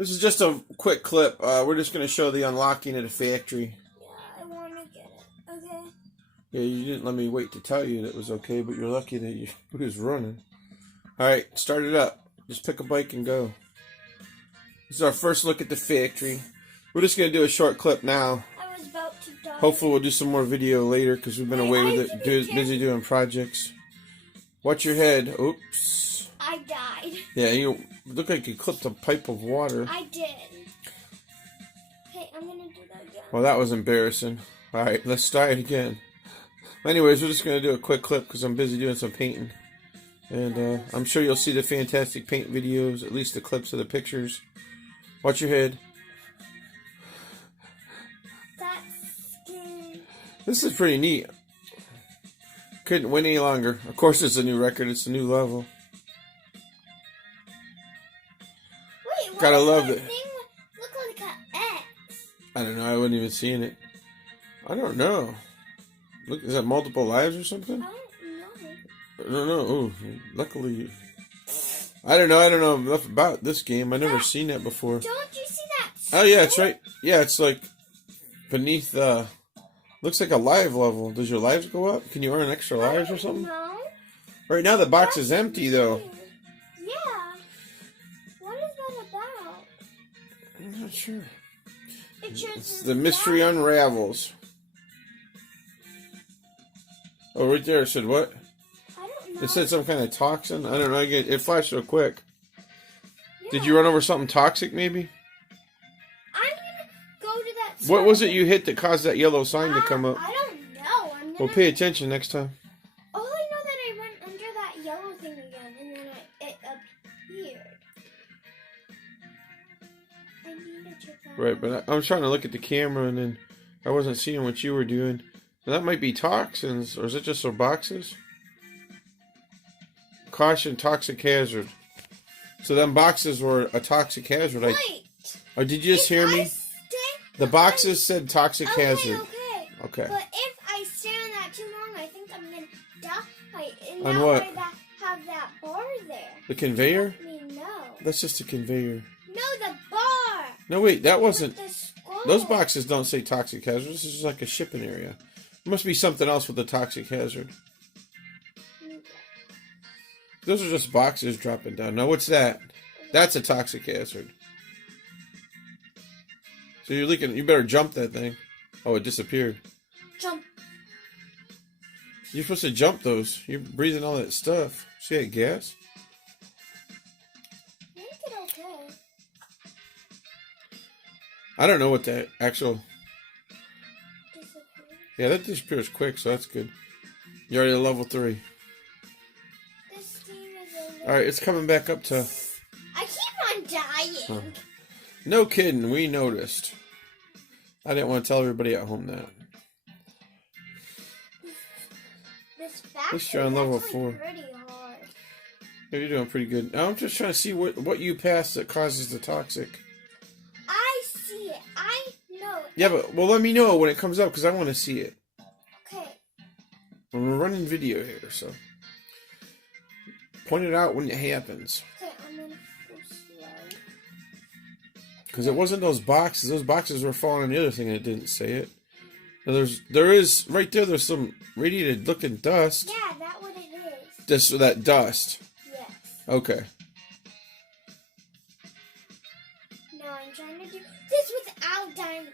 This is just a quick clip. We're just going to show the unlocking of the factory. Yeah, I want to get it. Okay. Yeah, you didn't let me wait to tell you that it was okay, but you're lucky that you was running. Alright, start it up. Just pick a bike and go. This is our first look at the factory. We're just going to do a short clip now. I was about to die. Hopefully we'll do some more video later because we've been away with it, busy doing projects. Watch your head. Oops. I died. Yeah, you look like you clipped a pipe of water. I did. Okay, I'm going to do that again. Well, that was embarrassing. Alright, let's start again. Anyways, we're just going to do a quick clip because I'm busy doing some painting. And I'm sure you'll see the fantastic paint videos, at least the clips of the pictures. Watch your head. That's scary. This is pretty neat. Couldn't win any longer. Of course, it's a new record. It's a new level. Wait, Gotta love that it. thing look like an X? I don't know. I wasn't even seeing it. I don't know. Look, is that multiple lives or something? I don't know. I don't know. Oh, luckily, I don't know enough about this game. I've never seen that before. Don't you see that? Oh yeah, it's right. Yeah, it's like beneath. Looks like a live level. Does your lives go up? Can you earn extra lives or something? No. Right now the box is empty though. Yeah. What is that about? I'm not sure. It just It's the mystery unravels. Oh, right there it said what? I don't know. It said some kind of toxin. I don't know. It flashed so quick. Yeah. Did you run over something toxic maybe? I'm gonna go to that. What was it you hit that caused that yellow sign to come up? I don't know. I'm gonna. Well, pay attention next time. All I know that I went under that yellow thing again, and then it appeared. I need to check that. Right, but I was trying to look at the camera and then I wasn't seeing what you were doing. Now, that might be toxins, or is it just our boxes? Caution, toxic hazard. So them boxes were a toxic hazard. Wait. Oh, did you just hear me? The boxes said toxic hazard. Okay. Okay. But if I stay on that too long, I think I'm gonna die. And On now what? I have that bar there. The conveyor? Let me know. That's just a conveyor. No, the bar. No, wait, that wasn't. The skull. Those boxes don't say toxic hazard. This is just like a shipping area. There must be something else with the toxic hazard. Those are just boxes dropping down. Now, what's that? That's a toxic hazard. So you're leaking. You better jump that thing. Oh, it disappeared. Jump. You're supposed to jump those. You're breathing all that stuff. See that gas? Make it okay. I don't know what that actual... Disappear. Yeah, that disappears quick, so that's good. You're already at level 3. This thing is over. Alright, it's coming back up to... I keep on dying. Huh. No kidding, we noticed. I didn't want to tell everybody at home that. This At least you're on level 4. Pretty hard. Yeah, you're doing pretty good. Now I'm just trying to see what you passed that causes the toxic. I see it. I know it. Yeah, but well, let me know when it comes up because I want to see it. Okay. We're running video here, so point it out when it happens. Okay, I'm gonna go slow. Because it wasn't those boxes. Those boxes were falling on the other thing and it didn't say it. Now there is right there. There's some radiated looking dust. Yeah, that's what it is. That dust. Yes. Okay. Now I'm trying to do this without dying.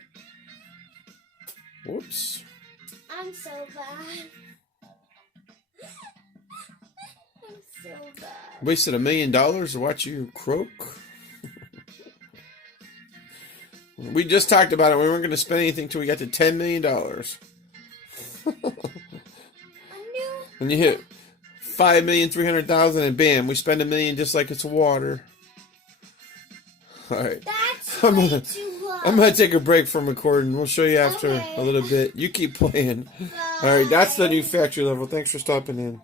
Whoops. I'm so bad. I'm so bad. Wasted $1 million to watch you croak. We just talked about it. We weren't going to spend anything till we got to $10 million. And you hit 5,300,000 and bam, we spend $1 million just like it's water. All right. That's I'm way gonna- too low. I'm going to take a break from recording. We'll show you after Okay. a little bit. You keep playing. Bye. All right, that's the new factory level. Thanks for stopping in.